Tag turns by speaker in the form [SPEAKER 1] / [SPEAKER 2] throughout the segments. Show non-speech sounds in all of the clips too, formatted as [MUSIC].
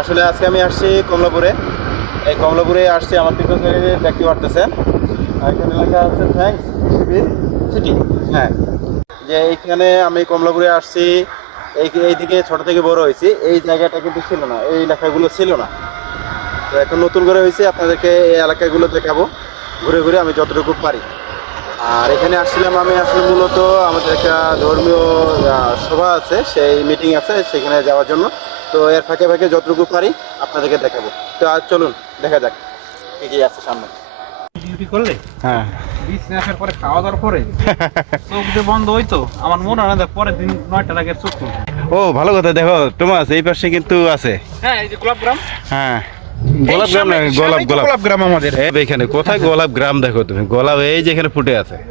[SPEAKER 1] আসলে আজকে আমি আসছি কমলাপুরে। এই কমলাপুরে আসছি আমার পিছন দেখতে পারতেছেন। এখানে লেখা আছে থ্যাংকস সিটি হ্যাঁ। যে এইখানে আমি কমলাপুরে আসছি এই এইদিকে ছোট থেকে বড় হয়েছি এই জায়গাটা কিন্তু ছিল না এই এলাকাগুলো ছিল না। তো এখন নতুন করে হয়েছে আপনাদেরকে এই এলাকাগুলো দেখাবো ঘুরে ঘুরে আমি যতটুকু পারি। আর এখানে আসছিলাম আমি আসলে মূলত আমাদের একটা ধর্মীয় সভা আছে সেই মিটিং আছে সেখানে যাওয়ার জন্য। তো এর ফাঁকে ফাঁকে যতটুকু পারি আপনাদেরকে দেখাবো। তো আর চলুন দেখা যাক। কি কি আছে সামনে?
[SPEAKER 2] ডিউটি করলে?
[SPEAKER 1] হ্যাঁ।
[SPEAKER 2] বিছনে আসার পরে খাওয়া দাওয়ার পরে? চোখ যে বন্ধ হইতো আমার মনে হয় না পরের দিন নয়টার আগে চোখ
[SPEAKER 1] ও ভালো কথা। দেখো তোমাস এই পাশে কিন্তু আছে।
[SPEAKER 2] হ্যাঁ এই যে গোলাপ গ্রাম।
[SPEAKER 1] হ্যাঁ। গোলাপ গ্রাম না গোলাপ গোলাপ।
[SPEAKER 2] গোলাপ গ্রাম আমাদের।
[SPEAKER 1] এখানে কোথায় গোলাপ গ্রাম দেখো তুমি? গোলাপ এই যে এখানে ফুটে আছে। [LAUGHS]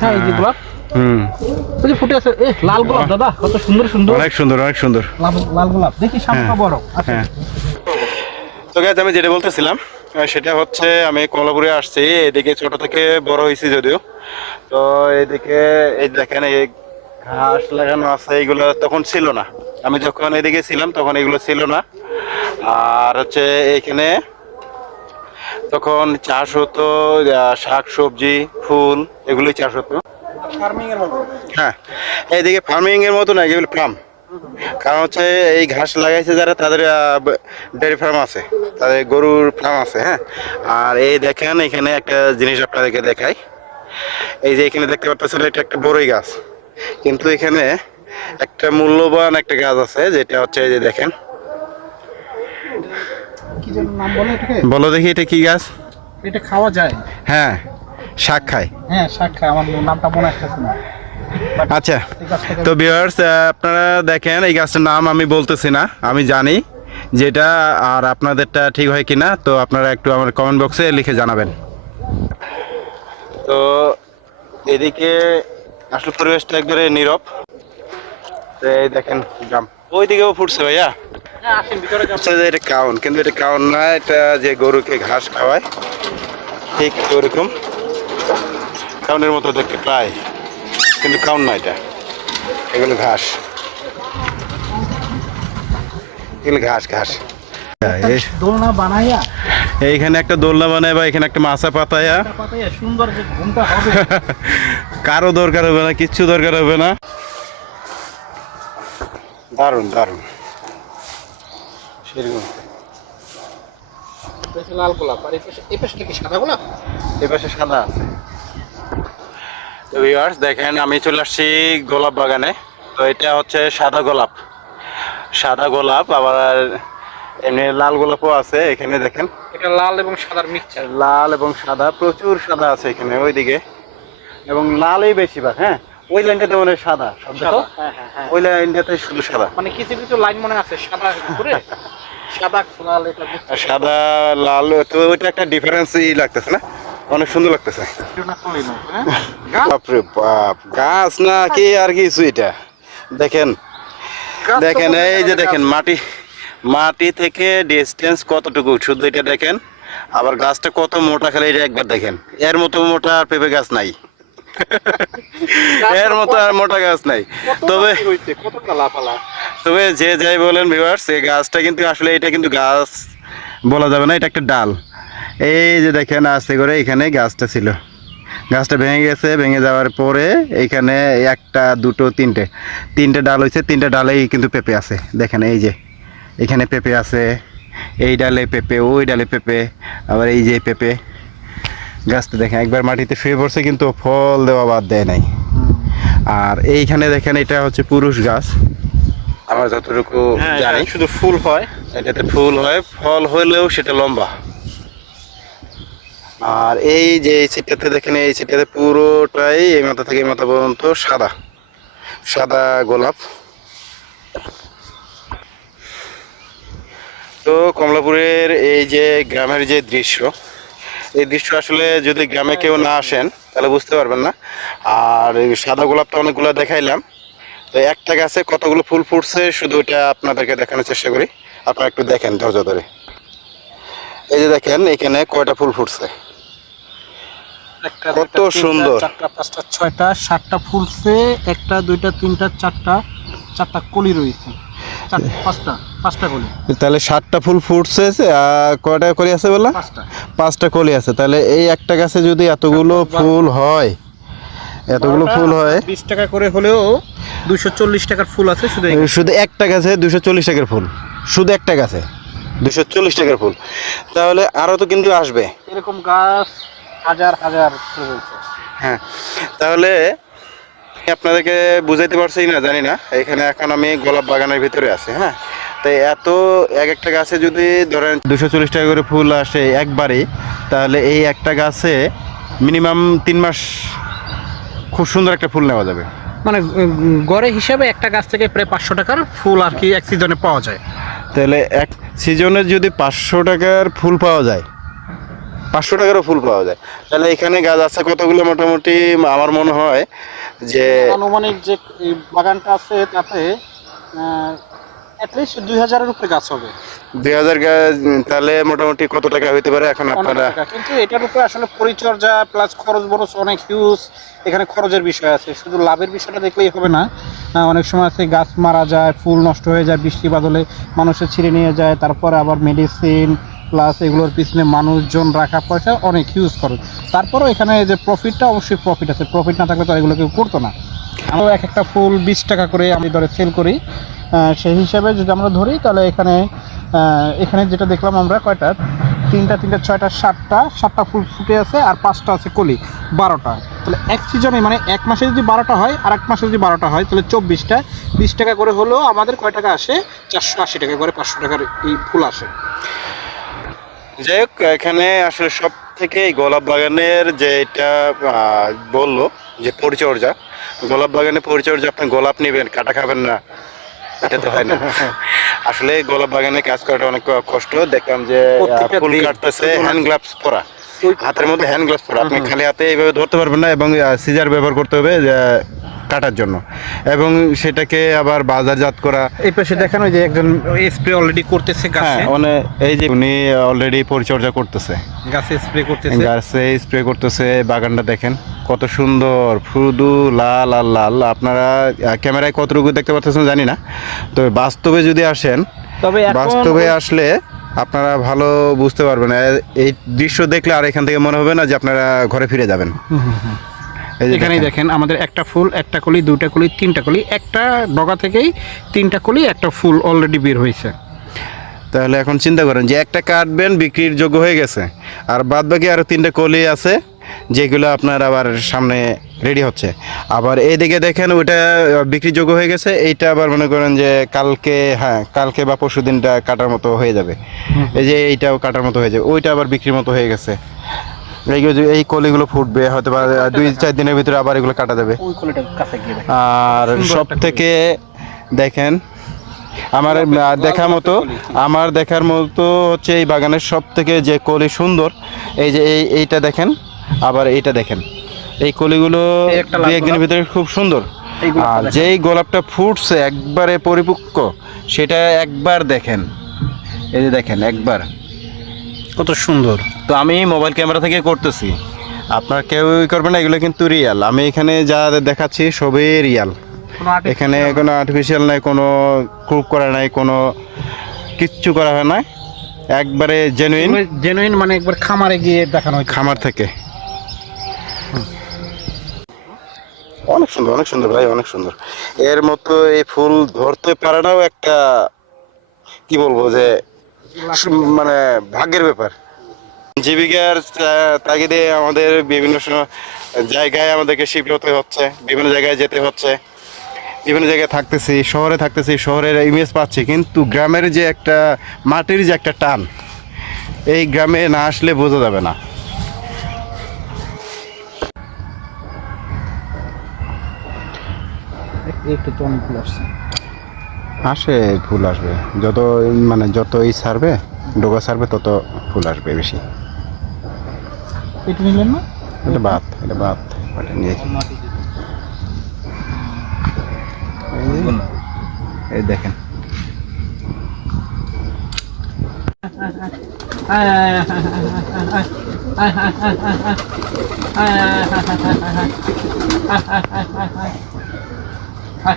[SPEAKER 2] হ্যাঁ এই যে গোলাপ।
[SPEAKER 1] হুম।
[SPEAKER 2] ওই যে ফুটে আছে। এ লাল গোলাপ দাদা কত সুন্দর সুন্দর।
[SPEAKER 1] অনেক সুন্দর অনেক সুন্দর।
[SPEAKER 2] লাল লাল গোলাপ। দেখি সামনে বড়।
[SPEAKER 1] হ্যাঁ। তো গাছ আমি যেটা বলতেছিলাম সেটা হচ্ছে আমি কমলাপুরে আসছি। এদিকে ছোট থেকে বড় হয়েছি যদিও। তো এদিকে এই দেখেন এই ঘাস লাগানো আছে এইগুলো তখন ছিল না। আমি যখন এদিকে ছিলাম তখন এগুলো ছিল না। আর হচ্ছে এখানে তখন চাষ হতো শাক সবজি ফুল এগুলোই চাষ হতো। হ্যাঁ এইদিকে ফার্মিং এর মতো না এগুলো ফার্ম কারণ হচ্ছে এই ঘাস লাগাইছে যারা তাদের ডেয়ারি ফার্ম আছে। তাদের গরুর ফার্ম আছে হ্যাঁ। আর এই দেখেন এখানে একটা জিনিস আপনাদেরকে দেখাই। এই যে এখানে দেখতে পাচ্ছেন এটা একটা বড়ই গাছ। কিন্তু এখানে একটা মূল্যবান একটা গাছ আছে যেটা হচ্ছে এই যে দেখেন।
[SPEAKER 2] কি যেন নাম বলে এটাকে?
[SPEAKER 1] বলো দেখি এটা কি গাছ?
[SPEAKER 2] এটা খাওয়া যায়।
[SPEAKER 1] হ্যাঁ শাক খায়।
[SPEAKER 2] হ্যাঁ শাক খায় আমার নামটা মনে আসতেছে না।
[SPEAKER 1] আচ্ছা তো ভিউয়ার্স আপনারা দেখেন এই গাছটার নাম আমি বলতেছি না আমি জানি যেটা আর আপনাদেরটা ঠিক হয় কিনা তো আপনারা একটু আমার কমেন্ট বক্সে লিখে জানাবেন। তো এদিকে আসলে পরিবেশটা একবারে নীরব। তো এই দেখেন গ্রাম ওই দিকেও ফুটছে ভাইয়া।
[SPEAKER 2] আসেন ভিতরে যান।
[SPEAKER 1] আচ্ছা এটা কাউন কিন্তু এটা কাউন না এটা যে গরুকে ঘাস খাওয়ায় ঠিক ওরকম। কাউনের মতো দেখতে প্রায় কিন্তু কাউন না এটা। এগুলো ঘাস। এগুলো ঘাস ঘাস।
[SPEAKER 2] দোলনা বানাইয়া
[SPEAKER 1] এইখানে একটা দোলনা বানায় বা এখানে একটা মাছা পাতায়া
[SPEAKER 2] সুন্দর যে ঘুমটা হবে। [LAUGHS]
[SPEAKER 1] কারও দরকার হবে না কিচ্ছু দরকার হবে না। দারুণ দারুণ। সেরকম।
[SPEAKER 2] লাল গোলাপ আর এই পাশে এই পাশে কি সাদা গোলাপ?
[SPEAKER 1] এই পাশে সাদা আছে। তো ভিউয়ার্স দেখেন আমি চলে আসছি গোলাপ বাগানে। তো এটা হচ্ছে সাদা গোলাপ। সাদা গোলাপ আবার এমনি লাল গোলাপও আছে এখানে দেখেন।
[SPEAKER 2] এটা লাল এবং সাদার মিক্সচার
[SPEAKER 1] লাল এবং সাদা প্রচুর সাদা আছে এখানে ওইদিকে। এবং লালই বেশিরভাগ হ্যাঁ? ওই লাইনটাতে মনে সাদা সব দেখো।
[SPEAKER 2] হ্যাঁ হ্যাঁ হ্যাঁ।
[SPEAKER 1] ওই লাইনটাতে শুধু সাদা।
[SPEAKER 2] মানে কিছু কিছু লাইন মনে আছে সাদা করে সাদা লাল এটা
[SPEAKER 1] সাদা লাল তো ওইটা একটা ডিফারেন্সই লাগতেছে না? অনেক সুন্দর লাগতেছে। [LAUGHS] বাপরে বাপ গাছ না কি আর কিছু এটা? দেখেন দেখেন এই যে দেখেন মাটি মাটি থেকে ডিস্টেন্স কতটুকু? শুধু এটা দেখেন আবার গাছটা কত মোটা খেলে এটা একবার দেখেন। এর মতো মোটা আর পেঁপে গাছ নাই। এর মতো আর মোটা গাছ নাই। তবে তবে যে যাই বলেন ভিউয়ার্স এই গাছটা কিন্তু আসলে এটা কিন্তু গাছ বলা যাবে না এটা একটা ডাল। এই যে দেখেন আস্তে করে এখানে গাছটা ছিল। গাছটা ভেঙে গেছে ভেঙে যাওয়ার পরে এইখানে একটা দুটো তিনটে। তিনটে ডাল হয়েছে তিনটে ডালেই কিন্তু পেঁপে আছে। দেখেন এই যে এখানে পেঁপে আছে এই ডালে পেঁপে ওই ডালে পেঁপে আবার এই যে পেঁপে। গাছটা দেখেন একবার মাটিতে শুয়ে পড়ছে কিন্তু ফল দেওয়া বাদ দেয় নাই। আর এইখানে দেখেন এটা হচ্ছে পুরুষ গাছ। আমরা যতটুকু
[SPEAKER 2] হ্যাঁ
[SPEAKER 1] জানি
[SPEAKER 2] শুধু ফুল হয়।
[SPEAKER 1] এটাতে ফুল হয় ফল হলেও সেটা লম্বা। আর এই যে এই সিটটাতে দেখেন এই সিটটাতে পুরোটাই এই মাথা থেকে এই মাথা পর্যন্ত সাদা। সাদা গোলাপ। তো কমলাপুরের এই যে গ্রামের যে দৃশ্য এই দৃশ্য আসলে যদি গ্রামে কেউ না আসেন তাহলে বুঝতে পারবেন না। আর সাদা গোলাপটা অনেকগুলো দেখাইলাম। তো একটা গাছে কতগুলো ফুল ফুটছে শুধু এটা আপনাদেরকে দেখানোর চেষ্টা করি। আপনারা একটু দেখেন ধৈর্য ধরে। এই যে দেখেন এখানে কয়টা ফুল ফুটছে?
[SPEAKER 2] একটা
[SPEAKER 1] কত সুন্দর।
[SPEAKER 2] চারটা পাঁচটা ছয়টা সাতটা ফুলছে একটা দুইটা তিনটা চারটা চারটা কলি রয়েছে।
[SPEAKER 1] তাহলে সাতটা ফুল ফুটছে আর কয়টা কলি আছে বললা?
[SPEAKER 2] পাঁচটা।
[SPEAKER 1] কলি আছে তাহলে এই একটা গাছে যদি এতগুলো ফুল হয় এতগুলো ফুল হয়
[SPEAKER 2] বিশ টাকা করে হলেও দুশো চল্লিশ টাকার ফুল আছে শুধু
[SPEAKER 1] শুধু একটা গাছে দুশো চল্লিশ টাকার ফুল শুধু একটা গাছে দুশো চল্লিশ টাকার ফুল। তাহলে আরও তো কিন্তু আসবে।
[SPEAKER 2] এরকম গাছ হাজার হাজার
[SPEAKER 1] হ্যাঁ তাহলে আপনাদেরকে বুঝাইতে পারছি না জানি না। এখানে এখন আমি গোলাপ বাগানের ভিতরে আছি হ্যাঁ? তাই এত এক একটা গাছে যদি ধরেন দুশো চল্লিশ টাকা করে ফুল আসে একবারে তাহলে এই একটা গাছে মিনিমাম তিন মাস খুব সুন্দর একটা ফুল নেওয়া যাবে।
[SPEAKER 2] মানে গড়ে হিসাবে একটা গাছ থেকে প্রায় পাঁচশো টাকার ফুল আর কি এক সিজনে পাওয়া যায়।
[SPEAKER 1] তাহলে এক সিজনে যদি পাঁচশো টাকার ফুল পাওয়া যায় পাঁচশো টাকারও ফুল পাওয়া যায়। তাহলে এখানে গাছ আছে কতগুলো মোটামুটি? আমার মনে হয় যে
[SPEAKER 2] আনুমানিক যে বাগানটা আছে তাতে অ্যাটলিস্ট দুই হাজারের উপরে গাছ হবে।
[SPEAKER 1] দুই হাজার তাহলে মোটামুটি কত টাকা হইতে পারে এখন
[SPEAKER 2] অনেক
[SPEAKER 1] আপনারা?
[SPEAKER 2] কিন্তু এটার উপরে আসলে পরিচর্যা প্লাস খরচ বরচ অনেক হিউজ এখানে খরচের বিষয় আছে। শুধু লাভের বিষয়টা দেখলেই হবে না। অনেক সময় আছে গাছ মারা যায় ফুল নষ্ট হয়ে যায় বৃষ্টি বাদলে মানুষের ছিঁড়ে নিয়ে যায় তারপরে আবার মেডিসিন প্লাস এগুলোর পিছনে মানুষজন রাখা পয়সা অনেক হিউজ খরচ। তারপরেও এখানে যে প্রফিটটা অবশ্যই প্রফিট আছে। প্রফিট না থাকলে তো এগুলো কেউ করতো না। আমরা এক একটা ফুল বিশ টাকা করে আমি ধরে সেল করি। সেই হিসাবে যদি আমরা ধরি, তাহলে এখানে এখানে যেটা দেখলাম আমরা কয়টা? তিনটা তিনটা, ছয়টা, সাতটা সাতটা ফুল ফুটে আছে আর পাঁচটা আছে কলি, বারোটা। তাহলে এক সিজনে মানে এক মাসে যদি বারোটা হয়, আর এক মাসে যদি বারোটা হয়, তাহলে চব্বিশটা। বিশ টাকা করে হলেও আমাদের কয় টাকা আসে? চারশো আশি টাকা করে, পাঁচশো টাকার এই ফুল আসে।
[SPEAKER 1] যাই হোক এখানে আসলে সব থেকে এই গোলাপ বাগানের যে এটা বলল যে পরিচর্যা গোলাপ বাগানে পরিচর্যা আপনি গোলাপ নেবেন কাটা খাবেন না। এটা তো হয় না। আসলে গোলাপ বাগানে কাজ করাটা অনেক কষ্ট। দেখলাম যে ফুল কাটতেছে হ্যান্ড গ্লাভস পরা। হাতের মধ্যে হ্যান্ড গ্লাভস পরা। আপনি খালি হাতে এইভাবে ধরতে পারবেন না এবং সিজার ব্যবহার করতে হবে যে, কাটার জন্য। এবং সেটাকে আবার বাজারজাত করা।
[SPEAKER 2] এই পাশে দেখানো যে একজন স্প্রে অলরেডি করতেছে
[SPEAKER 1] হ্যাঁ
[SPEAKER 2] গাছে।
[SPEAKER 1] মানে এই যে উনি অলরেডি পরিচর্যা করতেছে।
[SPEAKER 2] গাছে স্প্রে করতেছে।
[SPEAKER 1] গাছে স্প্রে করতেছে বাগানটা দেখেন কত সুন্দর ফুদু লাল আর লাল। আপনারা ক্যামেরায় কতটুকু দেখতে পাচ্ছেন জানি না। তবে বাস্তবে যদি আসেন
[SPEAKER 2] তবে
[SPEAKER 1] বাস্তবে আসলে আপনারা ভালো বুঝতে পারবেন। এই দৃশ্য দেখলে আর এখান থেকে মনে হবে না যে আপনারা ঘরে ফিরে যাবেন।
[SPEAKER 2] এখানেই
[SPEAKER 1] দেখেন।
[SPEAKER 2] আমাদের একটা ফুল একটা কলি দুইটা কলি তিনটা কলি একটা ডগা থেকেই তিনটা কলি একটা ফুল অলরেডি বের হয়েছে।
[SPEAKER 1] তাহলে এখন চিন্তা করেন যে একটা কাটবেন বিক্রির যোগ্য হয়ে গেছে। আর বাদ বাকি আরও তিনটে কলি আছে যেগুলো আপনার আবার সামনে রেডি হচ্ছে। আবার এইদিকে দেখেন ওইটা বিক্রির যোগ্য হয়ে গেছে। এইটা আবার মনে করেন যে কালকে হ্যাঁ কালকে বা পরশু দিনটা কাটার মতো হয়ে যাবে। এই যে এইটাও কাটার মতো হয়ে যাবে। ওইটা আবার বিক্রির মতো হয়ে গেছে। এই কলিগুলো ফুটবে হয়তো বা দুই চার দিনের ভিতরে আবার এগুলো কাটা যাবে
[SPEAKER 2] দেখেন।
[SPEAKER 1] আর সব থেকে দেখেন আমার দেখার মতো আমার দেখার মতো হচ্ছে এই বাগানের সব থেকে যে কলি সুন্দর এই যে এই এইটা দেখেন আবার এইটা দেখেন। এই কলিগুলো দুই একদিনের ভিতরে খুব সুন্দর। আর যেই গোলাপটা ফুটছে একবারে পরিপক্ক সেটা একবার দেখেন। এই যে দেখেন একবার।
[SPEAKER 2] কত সুন্দর।
[SPEAKER 1] তো আমি মোবাইল ক্যামেরা থেকে করতেছি। আপনার কেউই করবে না এগুলো কিন্তু রিয়াল আমি এখানে যা দেখাচ্ছি সবই রিয়াল এখানে কোনো আর্টিফিশিয়াল নাই কোনো ক্রুপ করা নাই কোনো কিচ্ছু করা হয় না। একবারে জেনুইন
[SPEAKER 2] জেনুইন মানে একবার খামারে গিয়ে দেখানো হয়
[SPEAKER 1] খামার থেকে। অনেক সুন্দর অনেক সুন্দর ভাই অনেক সুন্দর। এর মতো এই ফুল ধরতে পারাটাও একটা কি বলব যে মানে ভাগ্যের ব্যাপার। জীবিকার তাগিদে আমাদের বিভিন্ন জায়গায় আমাদেরকে শিফট হতে হচ্ছে বিভিন্ন জায়গায় যেতে হচ্ছে। বিভিন্ন জায়গায় থাকতেছি শহরে থাকতেছি শহরের ইমেজ পাচ্ছি কিন্তু গ্রামের যে একটা মাটির যে একটা টান এই গ্রামে না আসলে বোঝা যাবে না। আসে ফুল আসবে। যত মানে যত এই সারবে ডোগা সারবে তত ফুল আসবে বেশি।
[SPEAKER 2] এটা নিলেন না?
[SPEAKER 1] এটা ভাত এটা ভাত পেটে নিয়েছি এই হ্যাঁ হ্যাঁ দেখেন।
[SPEAKER 2] হ্যাঁ [LAUGHS] Ai,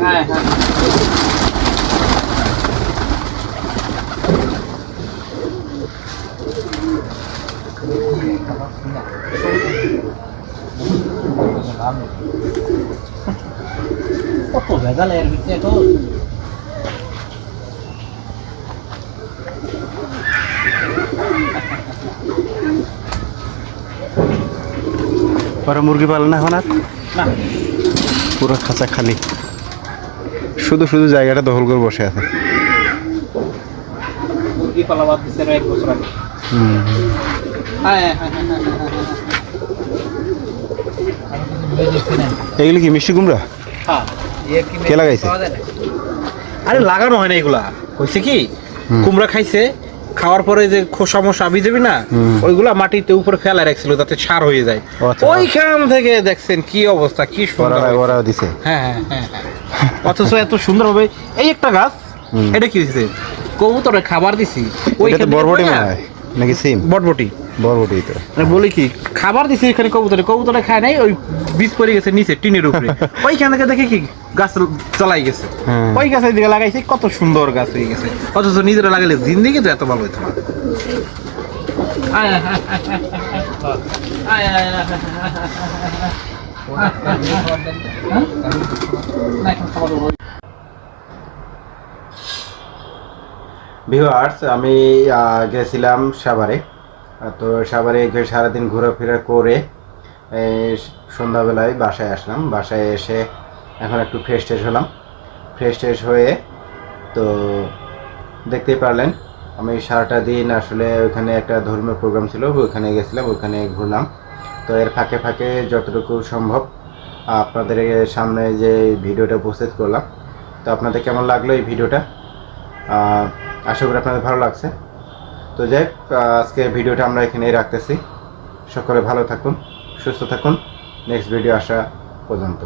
[SPEAKER 2] ai. ভেজাল ভিতরে তো
[SPEAKER 1] পরে মুরগি পালন এখন আর পুরো খাঁচা খালি শুধু শুধু জায়গাটা দখল করে বসে আছে
[SPEAKER 2] মুরগি পালা বাদ দিচ্ছে এক বছর আগে
[SPEAKER 1] এগুলি কি মিষ্টি কুমড়া
[SPEAKER 2] হ্যাঁ
[SPEAKER 1] কে লাগাইছে?
[SPEAKER 2] আরে লাগানো হয় না এগুলা। হয়েছে কি? কুমড়া খাইছে খাওয়ার পরে যে খোসা যাবি না ওইগুলা মাটিতে উপরে ফেলা রাখছিল যাতে সার হয়ে যায়।
[SPEAKER 1] আচ্ছা।
[SPEAKER 2] ওইখান থেকে দেখছেন কি অবস্থা কি সুন্দর হ্যাঁ হ্যাঁ হ্যাঁ হ্যাঁ। অথচ এত সুন্দর হবে। এই একটা গাছ এটা কি হয়েছে কবুতরে খাবার দিছি। ওইখান
[SPEAKER 1] বরবটি মনে হয় নাকি সিম
[SPEAKER 2] বটবটি
[SPEAKER 1] বরবটি তো
[SPEAKER 2] মানে বলি কি খাবার দিছি এখানে কবুতরে কবুতরে খায় নাই ওই বীজ পড়ে গেছে নিচে টিনের উপরে ওইখান থেকে দেখে কি গাছ চলাই গেছে
[SPEAKER 1] হ্যাঁ।
[SPEAKER 2] ওই গাছের দিকে লাগাইছে কত সুন্দর গাছ হয়ে গেছে অথচ নিজেরা লাগালে জিন্দিগি তো এত ভালো হইতো না আয়, আয়, আয়, আয়, আয়, আয়, আয়, আয়, হ্যাঁ? না, এখন খাবার দেবো।
[SPEAKER 1] ভিউয়ার্স আমি গেছিলাম সাভারে। তো সাভারে গিয়ে সারাদিন ঘোরাফেরা করে সন্ধ্যাবেলায় বাসায় আসলাম। বাসায় এসে এখন একটু ফ্রেশ ট্রেশ হলাম। ফ্রেশ ট্রেশ হয়ে, তো দেখতেই পারলেন, আমি সারাটা দিন আসলে ওইখানে একটা ধর্মীয় প্রোগ্রাম ছিল, ওইখানে গেছিলাম, ওইখানে ঘুরলাম। তো এর ফাঁকে ফাঁকে যতটুকু সম্ভব, আপনাদের সামনে যে ভিডিওটা উপস্থিত করলাম। তো আপনাদের কেমন লাগল এই ভিডিওটা আশা করি আপনাদের ভালো লাগছে। তো যাই আজকে ভিডিওটা আমরা এখানেই রাখতেছি। সকলে ভালো থাকুন, সুস্থ থাকুন। নেক্সট ভিডিও আসা পর্যন্ত।